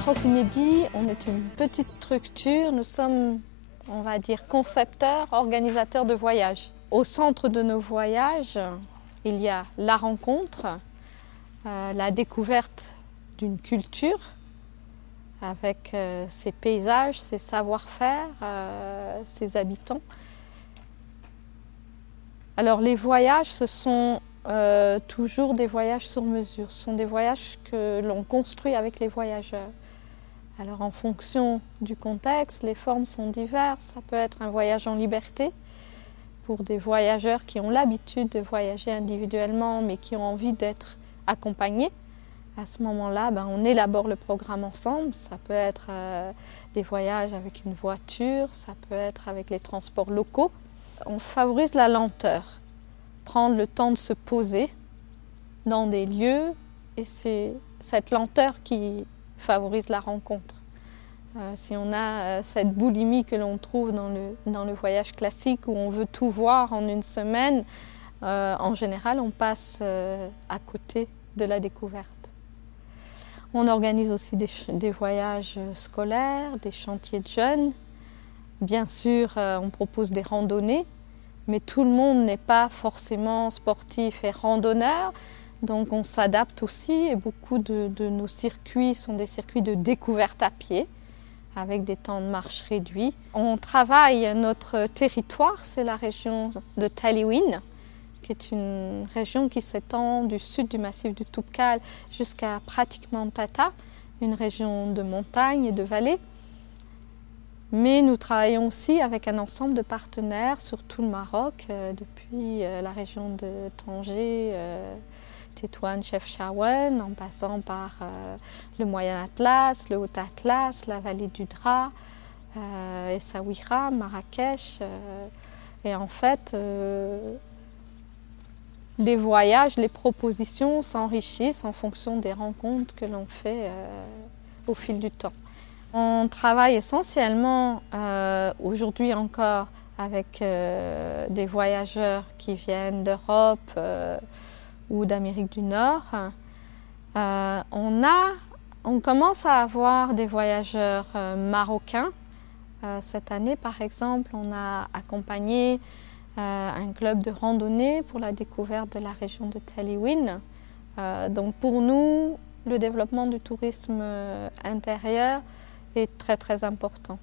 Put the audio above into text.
Maroc Inédit, on est une petite structure. Nous sommes, on va dire, concepteurs, organisateurs de voyages. Au centre de nos voyages, il y a la rencontre, la découverte d'une culture avec ses paysages, ses savoir-faire, ses habitants. Alors les voyages, ce sont toujours des voyages sur mesure. Ce sont des voyages que l'on construit avec les voyageurs. Alors en fonction du contexte, les formes sont diverses. Ça peut être un voyage en liberté pour des voyageurs qui ont l'habitude de voyager individuellement mais qui ont envie d'être accompagnés. À ce moment-là, on élabore le programme ensemble. Ça peut être des voyages avec une voiture, ça peut être avec les transports locaux. On favorise la lenteur, prendre le temps de se poser dans des lieux, et c'est cette lenteur qui favorise la rencontre. Si on a cette boulimie que l'on trouve dans le voyage classique où on veut tout voir en une semaine, en général on passe à côté de la découverte. On organise aussi des voyages scolaires, des chantiers de jeunes. Bien sûr, on propose des randonnées, mais tout le monde n'est pas forcément sportif et randonneur. Donc on s'adapte aussi et beaucoup de nos circuits sont des circuits de découverte à pied avec des temps de marche réduits. On travaille notre territoire, c'est la région de Taliwin, qui est une région qui s'étend du sud du massif du Toubkal jusqu'à pratiquement Tata, une région de montagne et de vallée. Mais nous travaillons aussi avec un ensemble de partenaires sur tout le Maroc, depuis la région de Tanger, Tétouan, Chefchaouen, en passant par le Moyen Atlas, le Haut Atlas, la vallée du Dra, Essaouira, Marrakech. Et en fait, les voyages, les propositions s'enrichissent en fonction des rencontres que l'on fait au fil du temps. On travaille essentiellement aujourd'hui encore avec des voyageurs qui viennent d'Europe ou d'Amérique du Nord. On commence à avoir des voyageurs marocains. Cette année, par exemple, on a accompagné un club de randonnée pour la découverte de la région de Taliwin. Donc pour nous, le développement du tourisme intérieur est très très important.